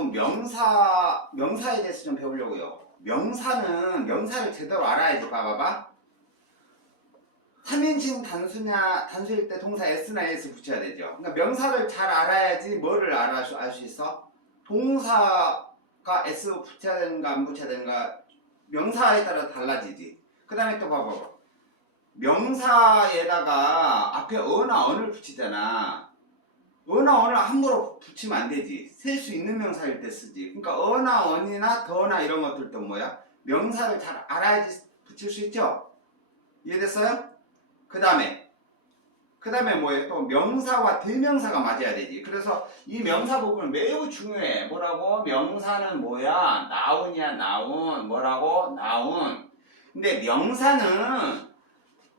여러분 명사에 대해서 좀 배우려고요. 명사를 제대로 알아야지. 봐봐봐. 3인칭 단수일 때 동사 s나 s 붙여야 되죠. 그러니까 명사를 잘 알아야지 뭐를 알 수 있어? 동사가 s 붙여야 되는가 안 붙여야 되는가 명사에 따라 달라지지. 그 다음에 또 봐봐. 명사에다가 앞에 어나 언을 붙이잖아. 어나 언을 함부로 붙이면 안 되지. 셀 수 있는 명사일 때 쓰지. 그러니까 어나 언이나 더나 이런 것들도 뭐야? 명사를 잘 알아야지 붙일 수 있죠? 이해됐어요? 그 다음에 뭐예요? 또 명사와 대명사가 맞아야 되지. 그래서 이 명사 부분은 매우 중요해. 뭐라고? 명사는 뭐야? 나운이야, 나운. 뭐라고? 나운. 근데 명사는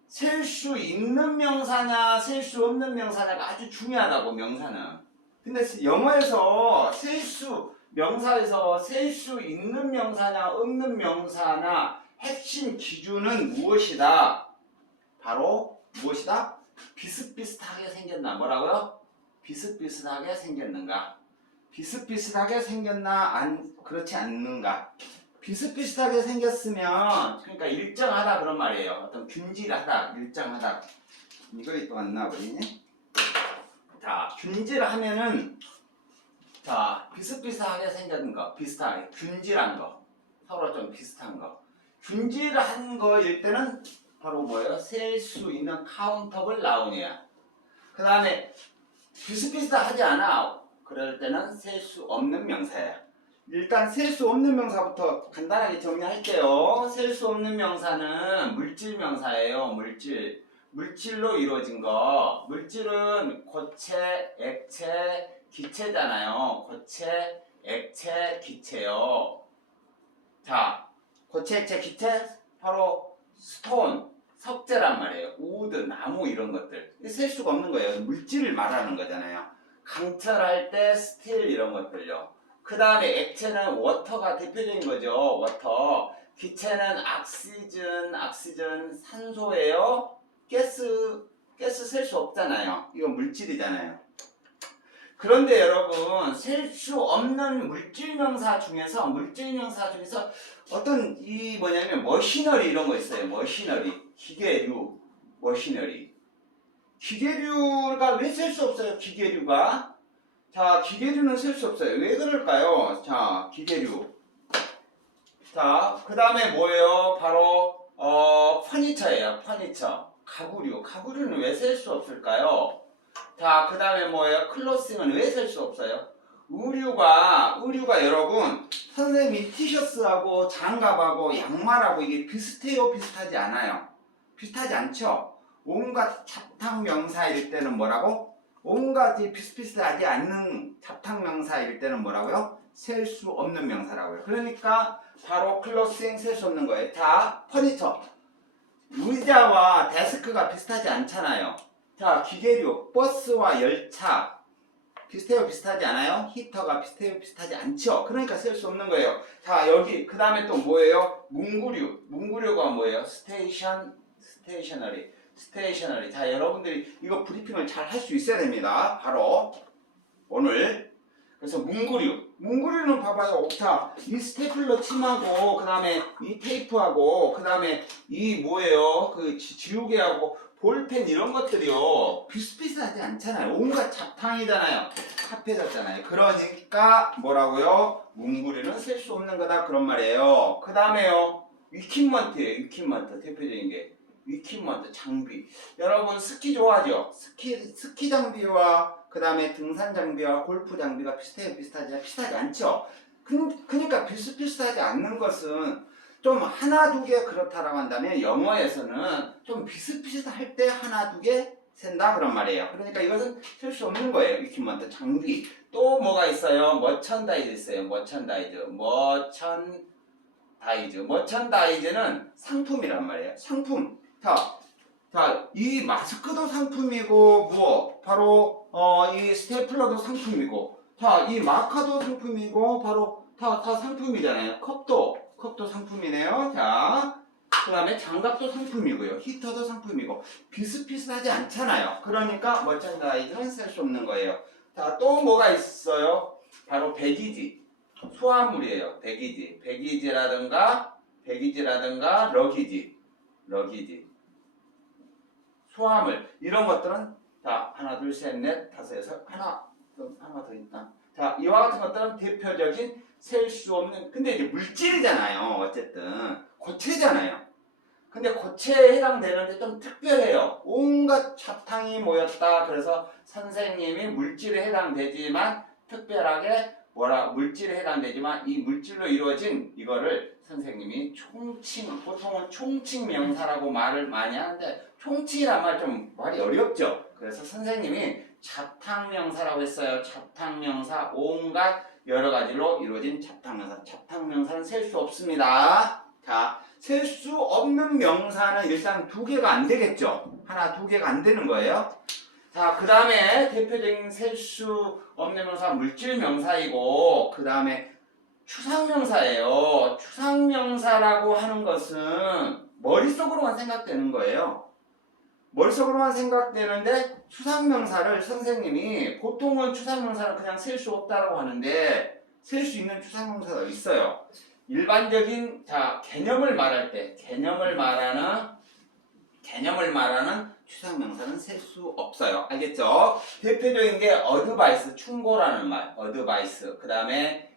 셀 수 있는 명사냐, 셀 수 없는 명사냐가 아주 중요하다고, 명사는. 근데 영어에서 명사에서 셀 수 있는 명사냐, 없는 명사나 핵심 기준은 무엇이다? 바로 무엇이다? 비슷비슷하게 생겼나? 뭐라고요? 비슷비슷하게 생겼는가? 비슷비슷하게 생겼나? 그렇지 않는가? 비슷비슷하게 생겼으면 그러니까 일정하다 그런 말이에요. 어떤 균질하다, 일정하다. 이거 또 안 나와버리네. 자, 균질하면은 자 비슷비슷하게 생긴 거, 비슷하게 균질한 거, 서로 좀 비슷한 거. 균질한 거일 때는 바로 뭐예요? 셀 수 있는 카운터블 나운이야. 그 다음에 비슷비슷하지 않아. 그럴 때는 셀 수 없는 명사야. 일단 셀 수 없는 명사부터 간단하게 정리할게요. 셀 수 없는 명사는 물질 명사예요. 물질로 이루어진 거. 물질은 고체, 액체, 기체잖아요. 고체, 액체, 기체요. 자, 고체, 액체, 기체 바로 스톤, 석재란 말이에요. 우드, 나무 이런 것들. 셀 수가 없는 거예요. 물질을 말하는 거잖아요. 강철할 때 스틸 이런 것들요. 그 다음에 액체는 워터가 대표적인 거죠. 워터. 기체는 악시전, 산소예요. 가스 셀 수 없잖아요. 이건 물질이잖아요. 그런데 여러분, 셀 수 없는 물질명사 중에서 어떤 머시너리 이런 거 있어요. 머시너리, 기계류, 머시너리. 기계류가 왜 셀 수 없어요? 기계류가. 자, 기계류는 셀 수 없어요. 왜 그럴까요? 자, 기계류. 자, 그 다음에 뭐예요? 바로 퍼니처예요. 퍼니처. 가구류는 왜 셀 수 없을까요? 자, 그 다음에 뭐예요? 클로싱은 왜 셀 수 없어요? 의류가 여러분, 선생님이 티셔츠하고 장갑하고 양말하고 이게 비슷해요? 비슷하지 않아요? 비슷하지 않죠? 온갖 잡탕 명사일 때는 뭐라고? 온갖이 비슷비슷하지 않는 잡탕 명사일 때는 뭐라고요? 셀 수 없는 명사라고요. 그러니까 바로 클로싱 셀 수 없는 거예요. 자, 퍼니처. 의자와 데스크가 비슷하지 않잖아요. 자, 기계류, 버스와 열차 비슷해요? 비슷하지 않아요? 히터가 비슷해요? 비슷하지 않죠? 그러니까 셀 수 없는 거예요. 자, 여기 그 다음에 또 뭐예요? 문구류가 뭐예요? 스테이셔너리. 자, 여러분들이 이거 브리핑을 잘 할 수 있어야 됩니다. 바로 오늘. 그래서 문구류는 봐봐요. 자, 이 스테플러 침하고 그 다음에 이 테이프하고 그 다음에 이 뭐예요? 그 지우개하고 볼펜 이런 것들이요. 비슷비슷하지 않잖아요. 온갖 잡탕이잖아요. 합해졌잖아요. 그러니까 뭐라고요? 문구류는 셀 수 없는 거다 그런 말이에요. 그 다음에요. 위킨먼트예요. 대표적인 게. 위킨먼트 장비. 여러분 스키 좋아하죠? 스키 장비와 그 다음에 등산 장비와 골프 장비가 비슷해요? 비슷하지 않죠? 그러니까 비슷비슷하지 않는 것은 좀 하나 두 개 그렇다라고 한다면 영어에서는 좀 비슷비슷할 때 하나 두 개 센다 그런 말이에요. 그러니까 이것은 셀 수 없는 거예요. 위킨먼트 장비. 또 뭐가 있어요? 머천다이즈 있어요. 머천다이즈는 상품이란 말이에요. 상품. 자, 이 마스크도 상품이고, 바로, 이 스테플러도 상품이고, 자, 이 마카도 상품이고, 바로, 다 상품이잖아요. 컵도 상품이네요. 자, 그 다음에 장갑도 상품이고요. 히터도 상품이고, 비슷비슷하지 않잖아요. 그러니까 머천다이즈는 셀 수 없는 거예요. 자, 또 뭐가 있어요? 바로 배기지. 소화물이에요. 배기지라든가 러기지, 소화물 이런 것들은 자 하나 둘 셋 넷 다섯 여섯 하나 더 있다. 자 이와 같은 것들은 대표적인 셀 수 없는 근데 이제 물질이잖아요. 어쨌든 고체잖아요. 근데 고체에 해당되는데 좀 특별해요. 온갖 잡탕이 모였다. 그래서 선생님이 물질에 해당되지만 특별하게 물질에 해당되지만 이 물질로 이루어진 이거를 선생님이 보통은 총칭 명사라고 말을 많이 하는데 총칭이란 말 좀 말이 어렵죠. 그래서 선생님이 잡탕명사라고 했어요. 잡탕명사 온갖 여러 가지로 이루어진 잡탕명사. 잡탕명사는 셀 수 없습니다. 자, 셀 수 없는 명사는 일단 두 개가 안 되겠죠. 하나, 두 개가 안 되는 거예요. 자, 그 다음에 대표적인 셀 수 없는 명사 물질 명사이고, 그 다음에 추상명사예요. 추상명사라고 하는 것은 머릿속으로만 생각되는 거예요. 머릿속으로만 생각되는데 추상명사를 선생님이 보통은 추상명사는 그냥 셀 수 없다라고 하는데 셀 수 있는 추상명사가 있어요. 일반적인 개념을 말할 때 개념을 말하는 추상명사는 셀 수 없어요. 알겠죠? 대표적인 게 어드바이스, 충고라는 말, 어드바이스. 그 다음에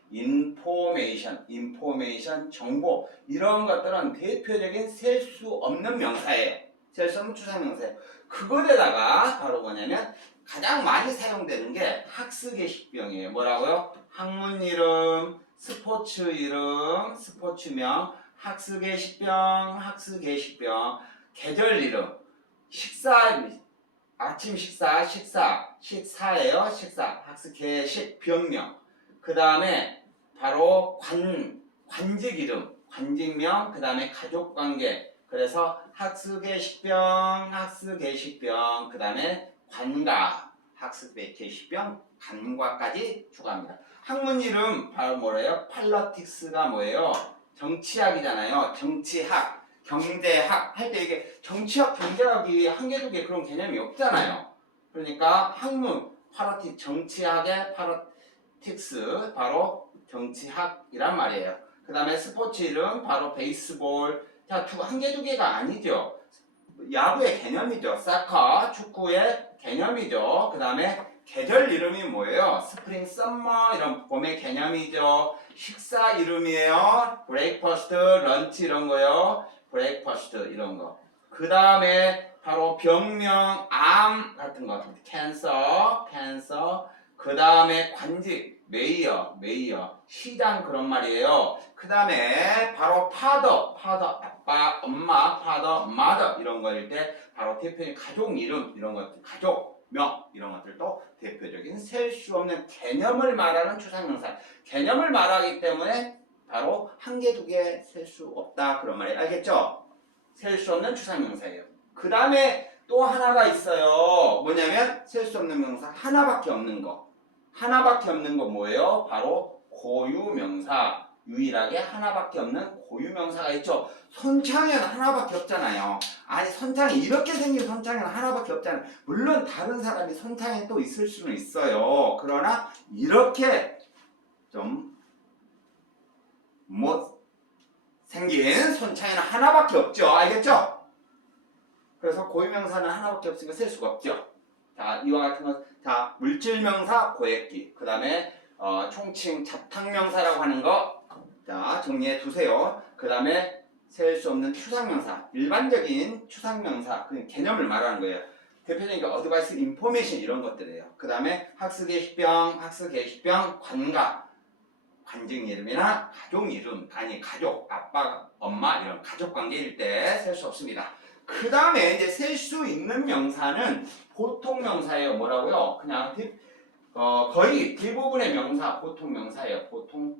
인포메이션, 정보. 이런 것들은 대표적인 셀 수 없는 명사예요. 셀 수 없는 추상명사예요. 그거에다가 바로 뭐냐면 가장 많이 사용되는 게 학습계식병이에요. 뭐라고요? 학문 이름, 스포츠 이름, 스포츠명, 학습계식병, 계절 이름, 아침 식사예요. 학습계식 병명. 그 다음에 바로 관직 이름, 관직명, 그 다음에 가족관계. 그래서 학습계식병, 그 다음에 학습계식병, 간과까지 추가합니다. 학문 이름 바로 뭐래요? 팔러틱스가 뭐예요? 정치학이잖아요. 정치학, 경제학 할 때 이게 정치학, 경제학이 한 개 두 개 그런 개념이 없잖아요. 그러니까 학문, 정치학의 팔러틱스 바로 정치학이란 말이에요. 그 다음에 스포츠 이름 바로 베이스볼. 자, 한 개 두 개가 아니죠. 야구의 개념이죠. 사커, 축구의 개념이죠. 그 다음에 계절 이름이 뭐예요? 스프링, 썸머 이런 봄의 개념이죠. 식사 이름이에요. 브레이크퍼스트, 런치 이런 거요. 브레이크퍼스트 이런 거. 그 다음에 바로 병명, 암 같은 거. 캔서. 그 다음에 관직, 메이어, 시장 그런 말이에요. 그 다음에 바로 파더, 아빠, 엄마, 파더, 마더 이런 거일 때 바로 대표적인 가족 이름 이런 것들, 가족명 이런 것들도 대표적인 셀 수 없는 개념을 말하는 추상명사. 개념을 말하기 때문에 바로 한 개, 두 개 셀 수 없다 그런 말이에요. 알겠죠? 셀 수 없는 추상명사예요. 그 다음에 또 하나가 있어요. 뭐냐면 셀 수 없는 명사 하나밖에 없는 거. 뭐예요? 바로 고유명사. 유일하게 하나밖에 없는 고유명사가 있죠. 선창에는 하나밖에 없잖아요. 아니 선창이 이렇게 생긴 선창에는 하나밖에 없잖아요. 물론 다른 사람이 선창에 또 있을 수는 있어요. 그러나 이렇게 좀 못 생긴 선창에는 하나밖에 없죠. 알겠죠? 그래서 고유명사는 하나밖에 없으니까 셀 수가 없죠. 자, 이와 같은 것, 자, 물질명사 고액기, 그 다음에 총칭 잡탕명사라고 하는 거, 자, 정리해 두세요. 그 다음에 셀 수 없는 추상명사, 일반적인 추상명사, 그 개념을 말하는 거예요. 대표적인 게 어드바이스, 인포메이션 이런 것들이에요. 그 다음에 학습계식병, 관직 이름이나 가족 이름, 가족, 아빠, 엄마 이런 가족 관계일 때 셀 수 없습니다. 그 다음에 이제 셀 수 있는 명사는 보통 명사예요. 뭐라고요? 그냥 거의 대부분의 명사 보통 명사예요. 보통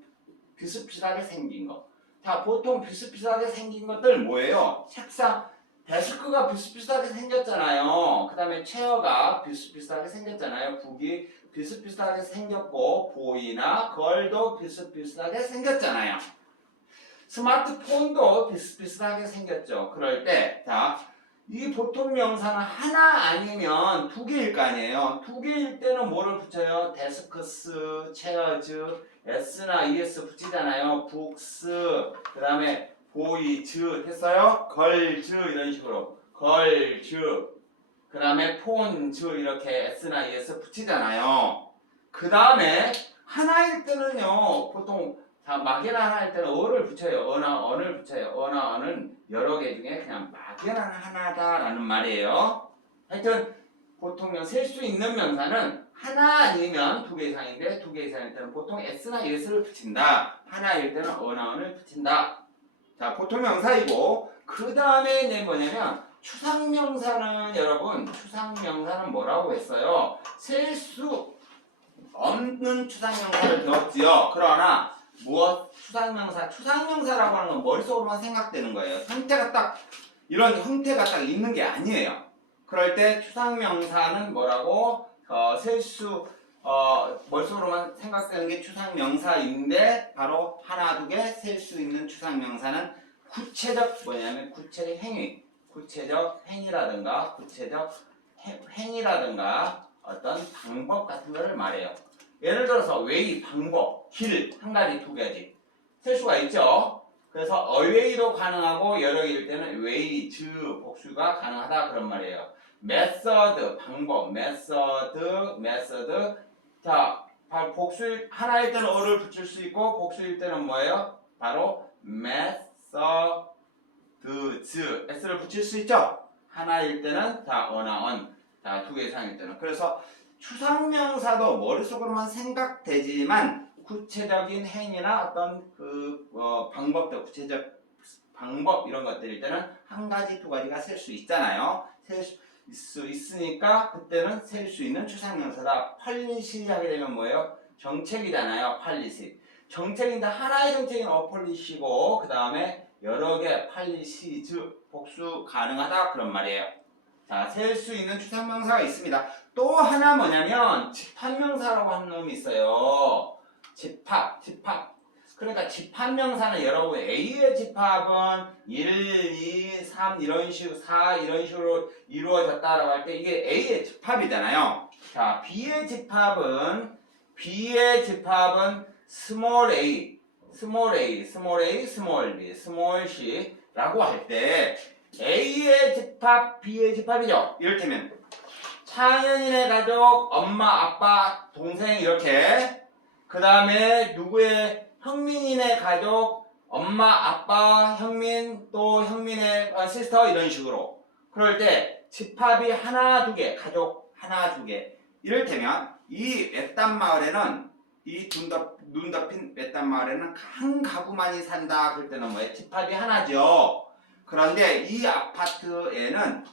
비슷비슷하게 생긴 거. 자, 보통 비슷비슷하게 생긴 것들 뭐예요? 책상, 데스크가 비슷비슷하게 생겼잖아요. 그 다음에 체어가 비슷비슷하게 생겼잖아요. 북이 비슷비슷하게 생겼고 보이나 걸도 비슷비슷하게 생겼잖아요. 스마트폰도 비슷비슷하게 생겼죠. 그럴 때, 자, 이 보통 명사는 하나 아니면 두 개일 거 아니에요. 두 개일 때는 뭐를 붙여요? 데스크스, 체어즈 s나 es 붙이잖아요. books, 그 다음에 boys 됐어요? girls 이런 식으로 girls, 그 다음에 phones 이렇게 s나 es 붙이잖아요. 그 다음에 하나일 때는요, 보통 자, 막연한 하나일 때는 어를 붙여요. 어나 언을 붙여요. 어나 언은 여러 개 중에 그냥 막연한 하나다라는 말이에요. 하여튼 보통요, 셀 수 있는 명사는 하나 아니면 두 개 이상인데 두 개 이상일 때는 보통 s나 es를 붙인다. 하나일 때는 어나 언을 붙인다. 자, 보통 명사이고 그 다음에 이제 뭐냐면 추상명사는 여러분, 추상명사는 뭐라고 했어요? 셀 수 없는 추상명사를 배웠지요. 그러나 무엇? 추상명사라고 하는 건 머릿속으로만 생각되는 거예요. 형태가 딱 이런 형태가 딱 있는 게 아니에요. 그럴 때 추상명사는 뭐라고? 머릿속으로만 생각되는 게 추상명사인데 바로 하나, 두 개 셀 수 있는 추상명사는 구체적 뭐냐면 구체적 행위, 구체적 행위라든가 구체적 행위라든가 어떤 방법 같은 거를 말해요. 예를 들어서 웨이, 방법, 길, 한 가지, 두 가지 셀 수가 있죠. 그래서 어웨이도 가능하고 여러 개일 때는 웨이, 즈, 복수가 가능하다 그런 말이에요. 메서드, 방법, 메서드. 자, 복수 하나일 때는 어를 붙일 수 있고 복수일 때는 뭐예요? 바로 메서드즈, s를 붙일 수 있죠. 하나일 때는 자, 어나 언, 자, 두 개 이상일 때는. 그래서 추상명사도 머릿속으로만 생각되지만 구체적인 행위나 어떤 방법도 구체적 방법 이런 것들일 때는 한 가지, 두 가지가 셀 수 있잖아요. 셀 수 있으니까 그때는 셀 수 있는 추상명사다. 펄리시 하게 되면 뭐예요? 정책이잖아요. 펄리시. 정책인데 하나의 정책인 어펄리시고 그 다음에 여러 개 펄리시즈 복수 가능하다 그런 말이에요. 자, 셀 수 있는 추상명사가 있습니다. 또 하나 뭐냐면 집합명사라고 하는 놈이 있어요. 집합. 그러니까 집합명사는 여러분 A의 집합은 1, 2, 3 이런 식으로 4 이런 식으로 이루어졌다라고 할 때 이게 A의 집합이잖아요. 자, B의 집합은 small a, small b, small c라고 할 때 A의 집합, B의 집합이죠. 이를테면 창현이네 가족, 엄마, 아빠, 동생 이렇게 그 다음에 누구의 형민이네 가족, 엄마, 아빠, 형민, 또 형민의 시스터 이런 식으로 그럴 때 집합이 하나, 두 개, 가족 하나, 두 개 이를테면 이 외딴 마을에는 이 눈 덮인 외딴 마을에는 한 가구만이 산다 그럴 때는 뭐예요? 집합이 하나죠. 그런데 이 아파트에는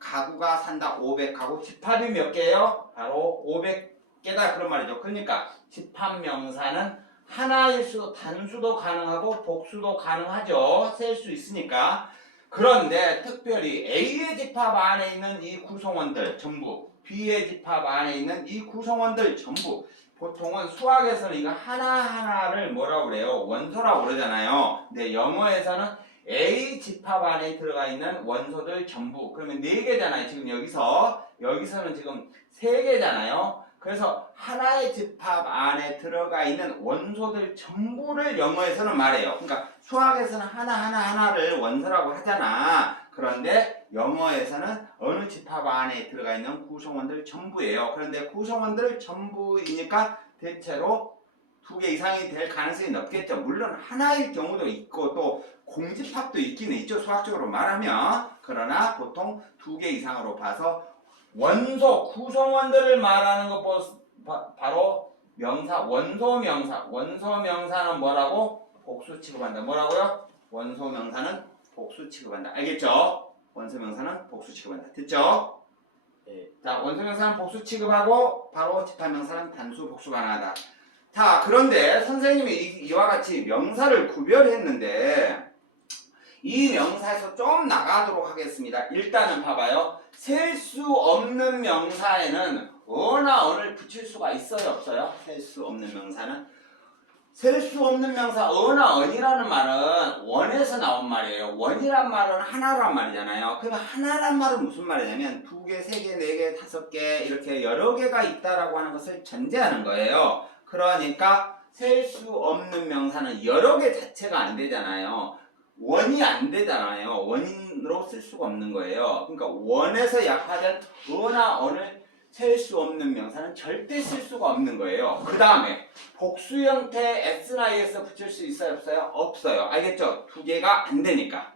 500가구가 산다. 500가구. 집합이 몇 개예요? 바로 500개다 그런 말이죠. 그러니까 집합명사는 하나일 수도 단수도 가능하고 복수도 가능하죠. 셀 수 있으니까. 그런데 특별히 A의 집합 안에 있는 이 구성원들 전부, B의 집합 안에 있는 이 구성원들 전부 보통은 수학에서는 이거 하나하나를 뭐라고 그래요? 원소라고 그러잖아요. 근데 영어에서는 A 집합 안에 들어가 있는 원소들 전부. 그러면 4개잖아요. 지금 여기서는 지금 3개잖아요. 그래서 하나의 집합 안에 들어가 있는 원소들 전부를 영어에서는 말해요. 그러니까 수학에서는 하나를 원소라고 하잖아. 그런데 영어에서는 어느 집합 안에 들어가 있는 구성원들 전부예요. 그런데 구성원들 전부이니까 대체로 2개 이상이 될 가능성이 높겠죠. 물론 하나일 경우도 있고 또 공집합도 있기는 있죠. 수학적으로 말하면. 그러나 보통 2개 이상으로 봐서 원소, 구성원들을 말하는 것 바로 명사, 원소명사. 원소명사는 뭐라고? 복수 취급한다. 뭐라고요? 원소명사는 복수 취급한다. 알겠죠? 원소명사는 복수 취급한다. 됐죠? 네. 자, 원소명사는 복수 취급하고 바로 집합명사는 단수 복수 가능하다. 자, 그런데 선생님이 이와 같이 명사를 구별했는데 이 명사에서 좀 나가도록 하겠습니다. 일단은 봐봐요. 셀 수 없는 명사에는 어나 언을 붙일 수가 있어요? 없어요? 셀 수 없는 명사는 셀 수 없는 명사 어나 언이라는 말은 원에서 나온 말이에요. 원이란 말은 하나란 말이잖아요. 그러면 하나란 말은 무슨 말이냐면 2개, 3개, 4개, 5개 이렇게 여러 개가 있다라고 하는 것을 전제하는 거예요. 그러니까 셀 수 없는 명사는 여러 개 자체가 안 되잖아요. 원이 안 되잖아요. 원인으로 쓸 수가 없는 거예요. 그러니까 원에서 약화된 어나 언을 셀 수 없는 명사는 절대 쓸 수가 없는 거예요. 그 다음에 복수 형태 s나 es 붙일 수 있어요? 없어요? 없어요. 알겠죠? 두 개가 안 되니까.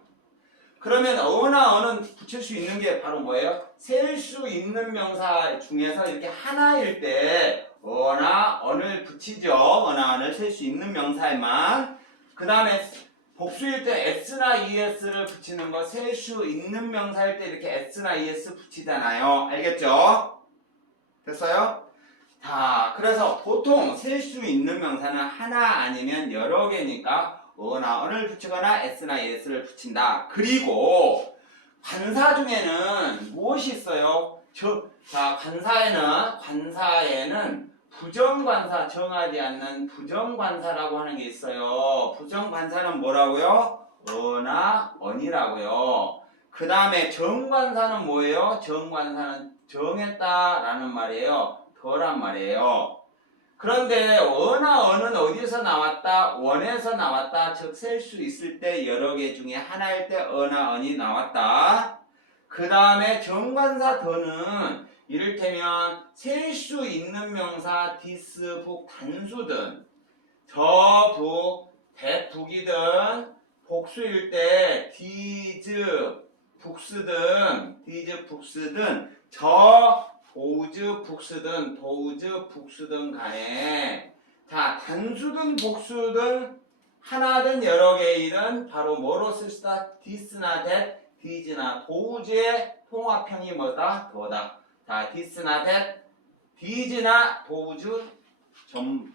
그러면 어나 언은 붙일 수 있는 게 바로 뭐예요? 셀 수 있는 명사 중에서 이렇게 하나일 때 어나 언을 붙이죠. 어나 언을 셀 수 있는 명사에만. 그 다음에 복수일 때 s나 es를 붙이는 거 셀 수 있는 명사일 때 이렇게 s나 es 붙이잖아요. 알겠죠? 됐어요? 자, 그래서 보통 셀 수 있는 명사는 하나 아니면 여러 개니까 어나 언을 붙이거나 s나 es를 붙인다. 그리고 관사 중에는 무엇이 있어요? 자, 관사에는 부정관사, 정하지 않는 부정관사라고 하는 게 있어요. 부정관사는 뭐라고요? 어나 언이라고요. 그 다음에 정관사는 뭐예요? 정관사는 정했다라는 말이에요. 더란 말이에요. 그런데 어나 언은 어디서 나왔다? 원에서 나왔다. 즉 셀 수 있을 때 여러 개 중에 하나일 때 어나 언이 나왔다. 그 다음에 정관사 더는 이를테면 셀 수 있는 명사 디스, 북, 단수든 저, 북, 대, 북이든 복수일 때 디즈, 북스든 저, 도우즈, 북스든 간에 자 단수든 복수든 하나든 여러 개이든 바로 뭐로 쓸 수 있다? 디스나 댓, 디즈나 도우즈의 통합형이 뭐다? 더다. 자 디스나 댓, 디즈나 도우즈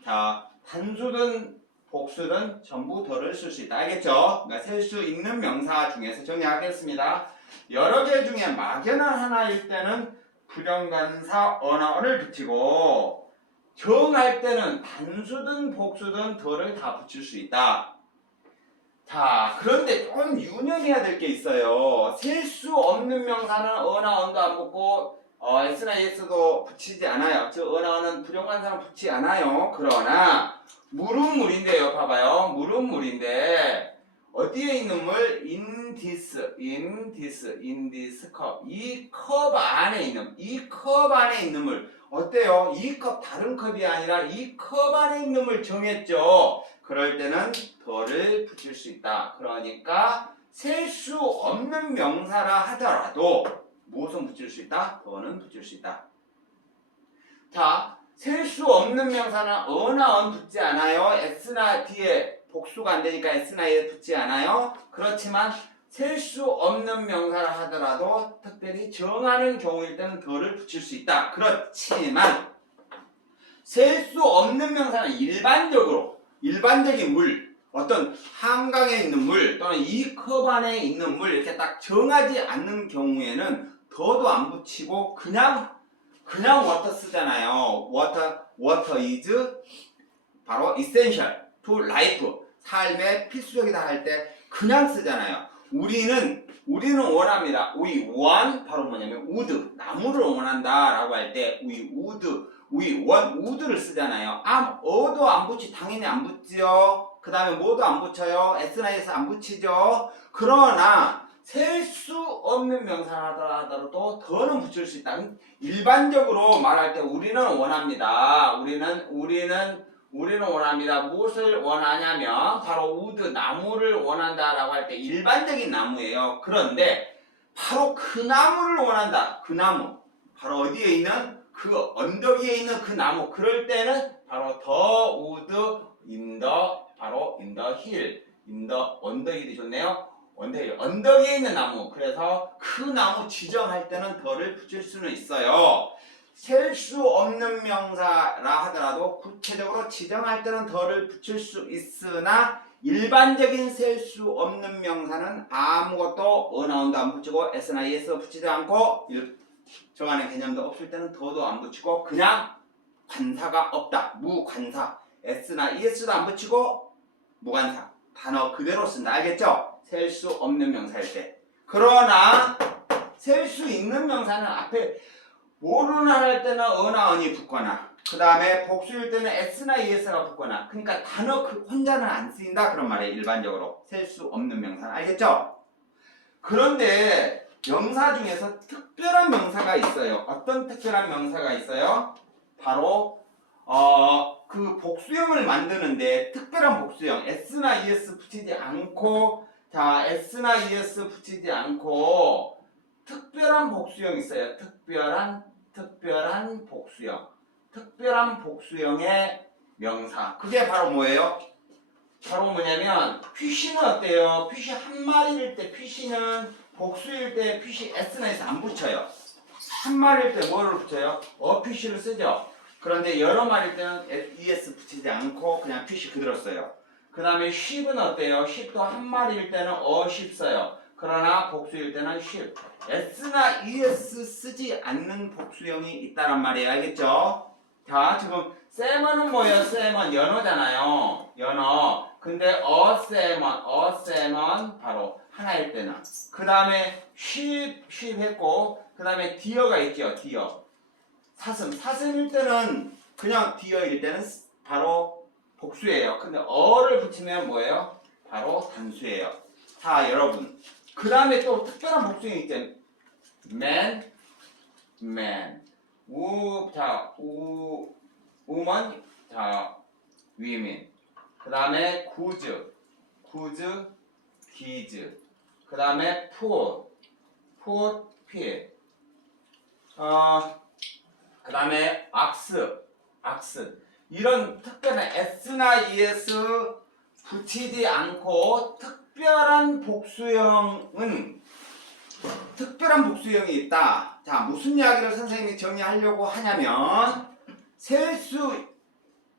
자 단수든 복수든 전부 더를 쓸 수 있다. 알겠죠? 그러니까 셀 수 있는 명사 중에서 정리하겠습니다. 여러 개 중에 막연한 하나일 때는 부정관사 어나 언을 붙이고 정할 때는 단수든 복수든 더를 다 붙일 수 있다. 자, 그런데 좀 유념해야 될 게 있어요. 셀 수 없는 명사는 어나 언도 안 붙고 s나 es도 붙이지 않아요. 즉 어나 언은 부정관사는 붙이지 않아요. 그러나 물은 물인데요. 봐봐요. 물은 물인데 어디에 있는 물? in this cup. 이 컵 안에 있는 물. 어때요? 이 컵 다른 컵이 아니라 이 컵 안에 있는 물 정했죠? 그럴 때는 더를 붙일 수 있다. 그러니까 셀 수 없는 명사라 하더라도 무엇은 붙일 수 있다? 더는 붙일 수 있다. 자, 셀 수 없는 명사는 어나 언 붙지 않아요. s나 뒤에 복수가 안 되니까 s나 에 붙지 않아요. 그렇지만 셀 수 없는 명사라 하더라도 특별히 정하는 경우일 때는 더를 붙일 수 있다. 그렇지만 셀 수 없는 명사는 일반적인 물, 어떤 한강에 있는 물 또는 이 컵 안에 있는 물 이렇게 딱 정하지 않는 경우에는 더도 안 붙이고 그냥 water 쓰잖아요. water is 바로 essential to life. 삶의 필수적이다 할 때 그냥 쓰잖아요. 우리는 원합니다. we want 바로 뭐냐면 wood, 나무를 원한다 라고 할 때 we want wood를 쓰잖아요. 어도 안 붙이 당연히 안 붙지요. 그 다음에 뭐도 안 붙여요. s나 s 안 붙이죠. 그러나 셀 수 없는 명사라 하더라도 더는 붙일 수 있다. 일반적으로 말할 때 우리는 원합니다. 우리는 원합니다. 무엇을 원하냐면 바로 우드, 나무를 원한다라고 할 때 일반적인 나무예요. 그런데 바로 그 나무를 원한다. 그 나무. 바로 어디에 있는? 그 언덕 위에 있는 그 나무. 그럴 때는 바로 the wood in the hill. 언덕이 좋네요. 언덕 위에 있는 나무. 그래서 그 나무 지정할 때는 더를 붙일 수는 있어요. 셀 수 없는 명사라 하더라도 구체적으로 지정할 때는 더를 붙일 수 있으나 일반적인 셀 수 없는 명사는 아무것도 어나 언도 안 붙이고 s나 es 붙이지 않고 정하는 개념도 없을 때는 더도 안 붙이고 그냥 관사가 없다. 무관사. s나 es도 안 붙이고 무관사. 단어 그대로 쓴다. 알겠죠? 셀 수 없는 명사일 때. 그러나 셀 수 있는 명사는 앞에 뭐로나 할 때는 어나 언이 붙거나 그 다음에 복수일 때는 s나 es가 붙거나, 그러니까 단어 혼자는 안 쓰인다 그런 말이에요. 일반적으로 셀 수 없는 명사. 알겠죠? 그런데 명사 중에서 특별한 명사가 있어요. 어떤 특별한 명사가 있어요? 바로 그 복수형을 만드는데 특별한 복수형, s나 es 붙이지 않고, 자, s나 es 붙이지 않고 특별한 복수형이 있어요. 특별한 복수형. 특별한 복수형의 명사. 그게 바로 뭐예요? 바로 뭐냐면 피쉬는 어때요? 피쉬 한 마리일 때 피쉬는 복수일 때 피쉬 s나 s 안 붙여요. 한 마리일 때 뭐를 붙여요? 피쉬를 쓰죠. 그런데 여러 마리일 때는 es 붙이지 않고 그냥 피쉬 그대로 써요. 그 다음에 sheep은 어때요? sheep도 한 마리일 때는 sheep 써요. 그러나 복수일 때는 sheep. s나 es 쓰지 않는 복수형이 있다란 말이에요. 알겠죠? 자, 지금 salmon은 뭐예요? salmon 연어잖아요. 연어. 근데 salmon 바로 하나일 때는. 그 다음에 sheep 했고, 그 다음에 deer가 있죠. deer. 사슴일 때는 그냥 deer일 때는 바로 복수예요. 근데 어를 붙이면 뭐예요? 바로 단수예요. 자, 여러분. 그 다음에 또 특별한 복수형이 있죠. man. woman, 자, women. 그 다음에 goods, geese. 그 다음에 poor, pig. 그 다음에 ox. 이런 특별한 s나 es 붙이지 않고 특별한 복수형이 있다. 자, 무슨 이야기를 선생님이 정리하려고 하냐면, 셀 수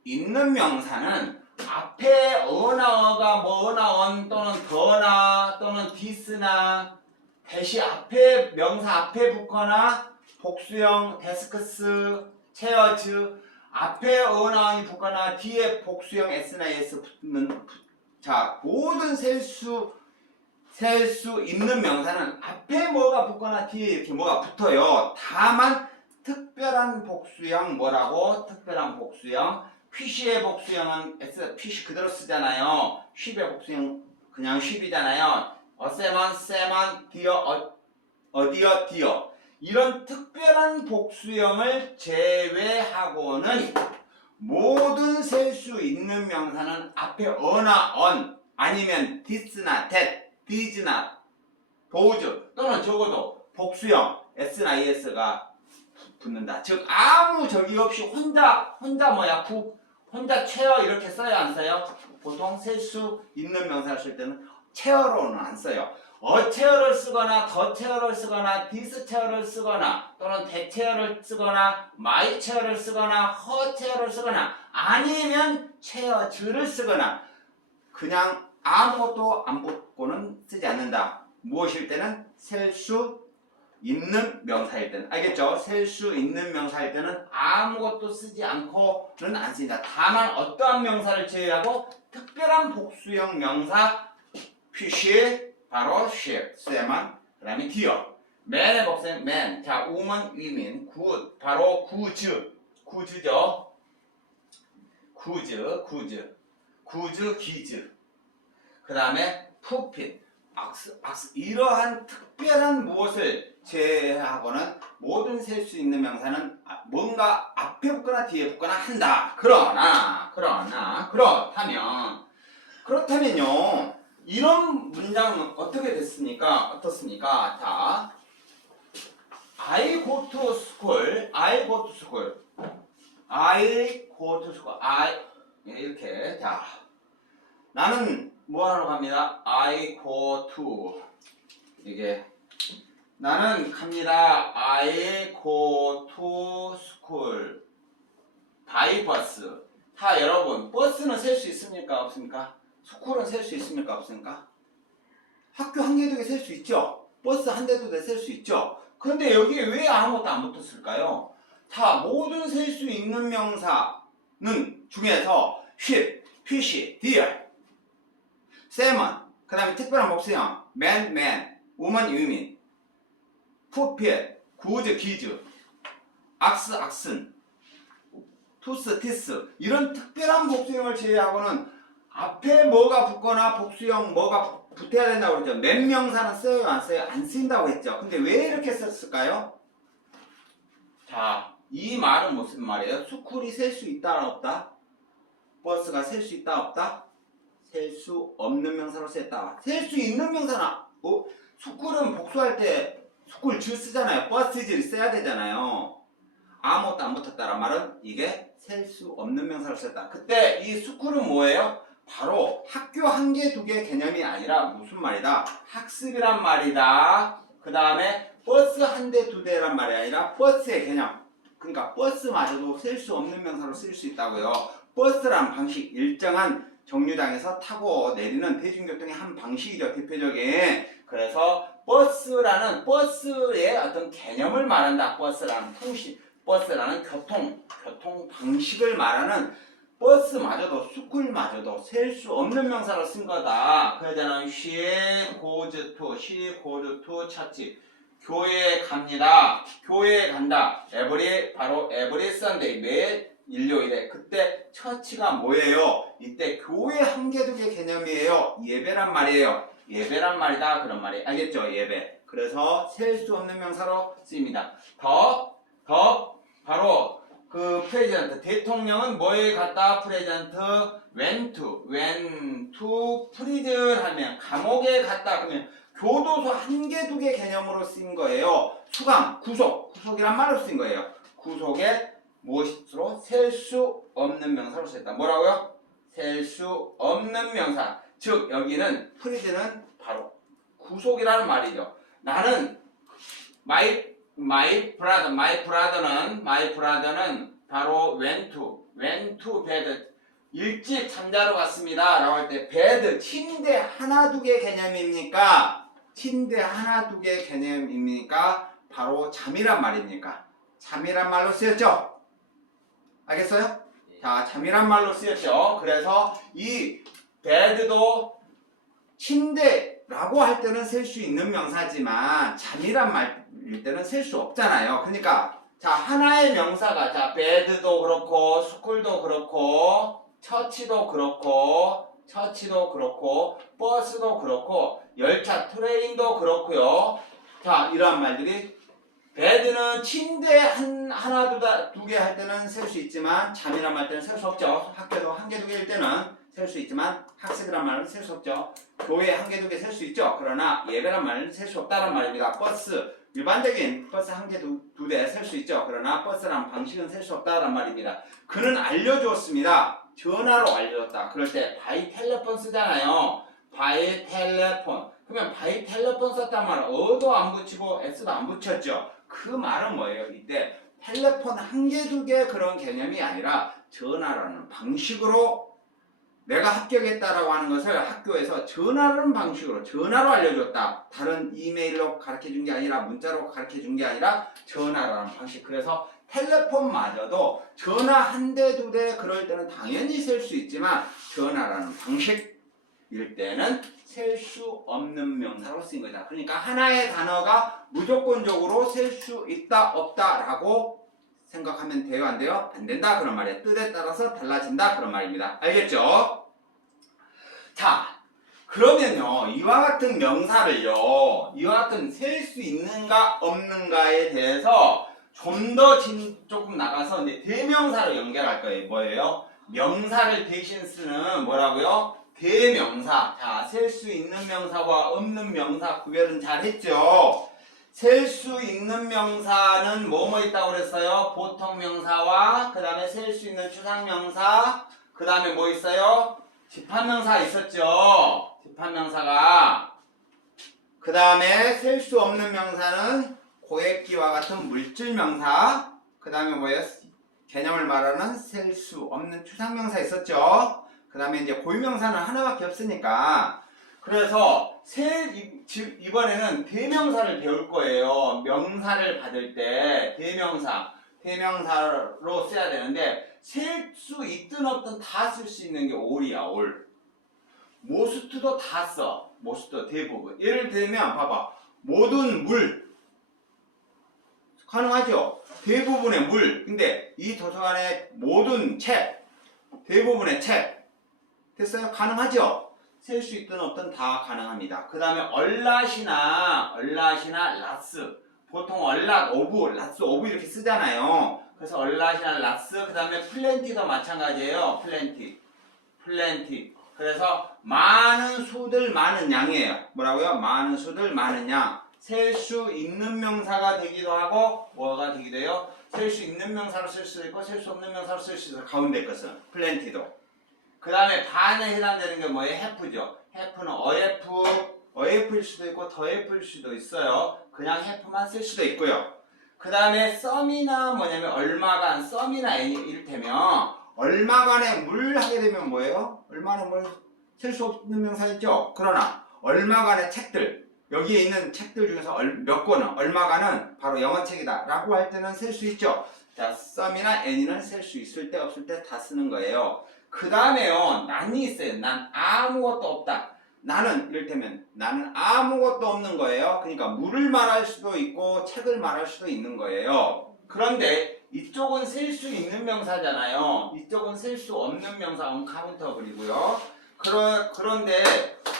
있는 명사는 앞에 어나 뭐나 또는 더나 또는 디스나 대시 앞에 명사 앞에 붙거나 복수형 데스크스, 체어즈 앞에 어나이 붙거나 뒤에 복수형 s나 es 붙는, 자, 모든 셀 수 있는 명사는 앞에 뭐가 붙거나 뒤에 이렇게 뭐가 붙어요. 다만 특별한 복수형 뭐라고? 특별한 복수형. 피쉬의 복수형은 피쉬 그대로 쓰잖아요. sheep의 복수형 그냥 sheep이잖아요. salmon, deer. 이런 특별한 복수형을 제외하고는 모든 셀 수 있는 명사는 앞에 어나 on 아니면 this나 that, these나 those 또는 적어도 복수형 s나 es가 붙는다. 즉 아무 적이 없이 혼자 체어 이렇게 써요, 안 써요? 보통 셀 수 있는 명사를 쓸 때는 체어로는 안 써요. 체어를 쓰거나 더 체어를 쓰거나 디스 체어를 쓰거나 또는 대 체어를 쓰거나 마이 체어를 쓰거나 허 체어를 쓰거나 아니면 체어즈를 쓰거나 그냥 아무것도 안 붙고는 쓰지 않는다. 무엇일 때는 셀 수 있는 명사일 때는. 알겠죠? 셀 수 있는 명사일 때는 아무것도 쓰지 않고는 안 쓰인다. 다만 어떠한 명사를 제외하고 특별한 복수형 명사 fish, 바로 sheep, salmon, 그 다음에 deer. man의 복수형 man, 자, woman, women, good, 바로 goods죠. goods, geese. 그 다음에 pulpit, ox. 이러한 특별한 무엇을 제외하고는 모든 셀 수 있는 명사는 뭔가 앞에 붙거나 뒤에 붙거나 한다. 그렇다면요. 이런 문장은 어떻게 됐습니까? 어떻습니까? 자, I go to school. 이렇게. 자, 나는 뭐 하러 갑니다? I go to. 이게 나는 갑니다. I go to school. by bus. 자, 여러분, 버스는 셀 수 있습니까? 없습니까? 스쿨은 셀 수 있습니까? 없습니까? 학교 한 개도 셀 수 있죠? 버스 한 대도 셀 수 있죠? 그런데 여기에 왜 아무것도 안 붙었을까요? 자, 모든 셀 수 있는 명사는 중에서 sheep, fish, deer, salmon, 그 다음에 특별한 복수형 man, woman, women, pulpit, good, geese, ox, oxen, 투스, 티스 이런 특별한 복수형을 제외하고는 앞에 뭐가 붙거나 복수형 뭐가 붙어야 된다고 그랬죠. 맹명사는 써요, 안 써요? 안 쓰인다고 했죠. 근데 왜 이렇게 썼을까요? 자, 이 말은 무슨 말이에요? 스쿨이 셀 수 있다, 없다? 버스가 셀 수 있다, 없다? 셀 수 없는 명사로 썼다. 셀 수 있는 명사는 스쿨은 복수할 때 스쿨 줄 쓰잖아요. 버스지를 써야 되잖아요. 아무것도 안 붙었다란 말은 이게 셀 수 없는 명사로 썼다. 그때 이 스쿨은 뭐예요? 바로 학교 한 개, 두 개 개념이 아니라 무슨 말이다? 학습이란 말이다. 그 다음에 버스 한 대, 두 대란 말이 아니라 버스의 개념. 그러니까 버스마저도 셀 수 없는 명사로 쓸 수 있다고요. 버스란 방식, 일정한 정류장에서 타고 내리는 대중교통의 한 방식이죠. 대표적인. 그래서 버스라는 버스의 어떤 개념을 말한다. 버스라는 통신, 버스라는 교통 방식을 말하는 버스마저도 스쿨마저도 셀 수 없는 명사로 쓴 거다. 그러잖아요. she goes to church. 교회에 갑니다. 교회에 간다. 바로 every Sunday. 매일 일요일에. 그때 처치가 뭐예요? 이때 교회 한 개, 두 개 개념이에요. 예배란 말이에요. 예배란 말이다. 그런 말이. 알겠죠? 예배. 그래서 셀 수 없는 명사로 쓰입니다. 바로 그 프레젠트. 대통령은 뭐에 갔다? 프레젠트 went to prison 하면 감옥에 갔다. 그러면 교도소 한 개, 두 개 개념으로 쓰인 거예요. 수감, 구속이란 말로 쓰인 거예요. 구속에 무엇으로? 셀 수 없는 명사로 쓰였다. 뭐라고요? 셀 수 없는 명사. 즉 여기는 프리즌은 바로 구속이라는 말이죠. 나는 my brother는 바로 went to bed. 일찍 잠자러 갔습니다. 라고 할 때 bed, 침대 하나 두 개 개념입니까? 침대 하나 두 개 개념입니까? 바로 잠이란 말입니까? 잠이란 말로 쓰였죠? 알겠어요? 자, 잠이란 말로 쓰였죠. 그래서 이 bed도 침대라고 할 때는 셀 수 있는 명사지만 잠이란 말일 때는 셀 수 없잖아요. 그러니까 자, 하나의 명사가 자, bed도 그렇고 스쿨도 그렇고 처치도 그렇고 버스도 그렇고 열차 트레인도 그렇고요. 자, 이러한 말들이 bed는 침대 하나 두 개 할 때는 셀 수 있지만 잠이란 말 때는 셀 수 없죠. 학교도 한 개 두 개일 때는 셀 수 있지만 학습이란 말은 셀 수 없죠. 교회 한 개 두 개 셀 수 있죠. 그러나 예배란 말은 셀 수 없다는 말입니다. 버스 일반적인 버스 한 개 두 대 셀 수 있죠. 그러나 버스란 방식은 셀 수 없다는 말입니다. 그는 알려주었습니다. 전화로 알려줬다. 그럴 때 바이 텔레폰 쓰잖아요. 바이 텔레폰. 그러면 바이 텔레폰 썼단 말은 어도 안 붙이고 s도 안 붙였죠. 그 말은 뭐예요? 이때 텔레폰 한 개 두 개 그런 개념이 아니라 전화라는 방식으로 내가 합격했다라고 하는 것을 학교에서 전화라는 방식으로 전화로 알려줬다. 다른 이메일로 가르쳐준 게 아니라 문자로 가르쳐준 게 아니라 전화라는 방식. 그래서 텔레폰마저도 전화 한 대 두 대 그럴 때는 당연히 셀 수 있지만 전화라는 방식일 때는 셀 수 없는 명사로 쓰인 거다. 그러니까 하나의 단어가 무조건적으로 셀 수 있다 없다라고 생각하면 돼요, 안 돼요? 안 된다 그런 말이에요. 뜻에 따라서 달라진다 그런 말입니다. 알겠죠? 자, 그러면요 이와 같은 명사를요 이와 같은 셀 수 있는가 없는가에 대해서 좀 더 조금 나가서 이제 대명사로 연결할 거예요. 뭐예요? 명사를 대신 쓰는 뭐라고요? 대명사. 자, 셀 수 있는 명사와 없는 명사 구별은 잘 했죠? 셀 수 있는 명사는 뭐뭐 있다고 그랬어요? 보통 명사와 그 다음에 셀 수 있는 추상명사 그 다음에 뭐 있어요? 집합명사 있었죠? 집합명사가 그 다음에 셀 수 없는 명사는 고액기와 같은 물질명사 그 다음에 뭐예요? 개념을 말하는 셀 수 없는 추상명사 있었죠? 그 다음에 이제 고유명사는 하나밖에 없으니까 그래서 이번에는 대명사를 배울 거예요. 명사를 받을 때 대명사로 써야 되는데 셀 수 있든 없든 다 쓸 수 있는 게 all이야, all. 모스트도 다 써. 모스트 대부분. 예를 들면 봐봐. 모든 물 가능하죠. 대부분의 물. 근데 이 도서관의 모든 책, 대부분의 책 됐어요? 가능하죠. 셀 수 있든 없든 다 가능합니다. 그 다음에 얼랏이나 라스. 보통 얼랏, 오브, 라스, 오브 이렇게 쓰잖아요. 그래서 얼랏이나 라스, 그 다음에 플렌티도 마찬가지예요. 플렌티. 그래서 많은 수들, 많은 양이에요. 뭐라고요? 많은 수들, 많은 양. 셀 수 있는 명사가 되기도 하고 뭐가 되기도 해요? 셀 수 있는 명사로 쓸 수도 있고 셀 수 없는 명사로 쓸 수도 있고 가운데 것은 플렌티도. 그 다음에 반에 해당되는 게 뭐예요? 해프죠. 해프는 어예프일 수도 있고 더예프일 수도 있어요. 그냥 해프만 쓸 수도 있고요. 그 다음에 썸이나 뭐냐면 얼마간, 썸이나 n이 이를테면 얼마간의 물 하게 되면 뭐예요? 얼마간의 물 셀 수 없는 명사였죠. 그러나 얼마간의 책들, 여기에 있는 책들 중에서 몇 권은 얼마간은 바로 영어책이다 라고 할 때는 셀 수 있죠. 자, 썸이나 n이는 셀 수 있을 때 없을 때 다 쓰는 거예요. 그 다음에요, 난이 있어요. 난 아무것도 없다. 나는 이를테면 나는 아무것도 없는 거예요. 그러니까 물을 말할 수도 있고 책을 말할 수도 있는 거예요. 그런데 이쪽은 셀 수 있는 명사잖아요. 이쪽은 셀 수 없는 명사 언카운터블이고요. 그런데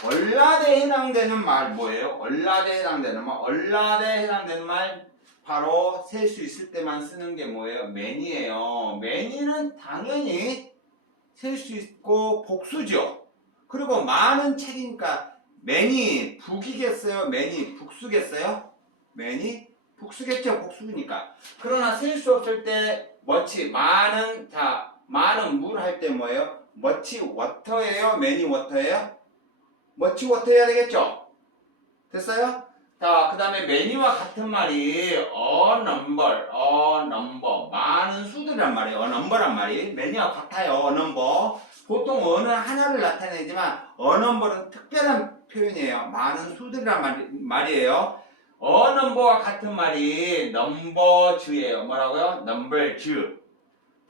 얼라데 해당되는 말 뭐예요? 얼라데 해당되는 말 바로 셀 수 있을 때만 쓰는 게 뭐예요? 매니예요. 매니는 당연히 셀 수 있고 복수죠. 그리고 많은 책이니까 매니 북이겠어요? 매니 북수겠어요? 매니 북수겠죠. 복수니까. 그러나 셀 수 없을 때 머치 많은 물 할 때 뭐예요? 머치 워터예요? 매니 워터예요? 머치 워터 해야 되겠죠? 됐어요? 자, 그 다음에 매니와 같은 말이 a number 많은 수들이란 말이에요. a number란 말이 매니와 같아요. a number 보통 어는 하나를 나타내지만 a number은 특별한 표현이에요. 많은 수들이란 말이에요. a number와 같은 말이 numbers예요. 뭐라고요? numbers.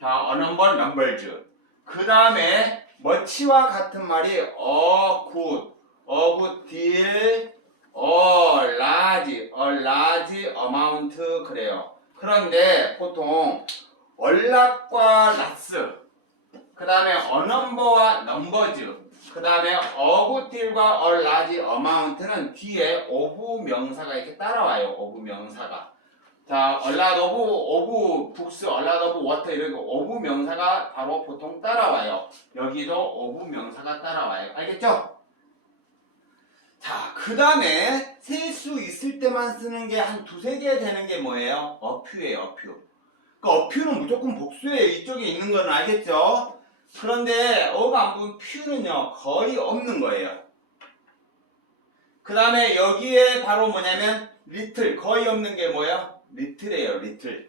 자, a number, numbers. 그 다음에 much와 같은 말이 a good deal, a large amount 그래요. 그런데 보통 얼락과 라스, 그 다음에 a number와 numbers, 그 다음에 a good deal과 a large amount는 뒤에 of 명사가 이렇게 따라와요. of 명사가. 자, a lot of books, a lot of water 이렇게 of 명사가 바로 보통 따라와요. 여기도 of 명사가 따라와요. 알겠죠? 자, 그 다음에 셀 수 있을 때만 쓰는 게 한 두세 개 되는 게 뭐예요? 어퓨예요, 어퓨. 그 어퓨는 무조건 복수예요. 이쪽에 있는 건 알겠죠? 그런데 어가 안 보면 퓨는요, 거의 없는 거예요. 그 다음에 여기에 바로 뭐냐면 little, 거의 없는 게 뭐예요? little예요, little.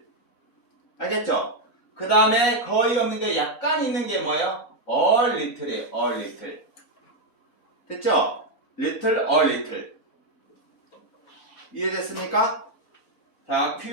알겠죠? 그 다음에 거의 없는 게 약간 있는 게 뭐예요? a little이에요, a little. 됐죠? little, a little. 이해됐습니까? 자, 퓨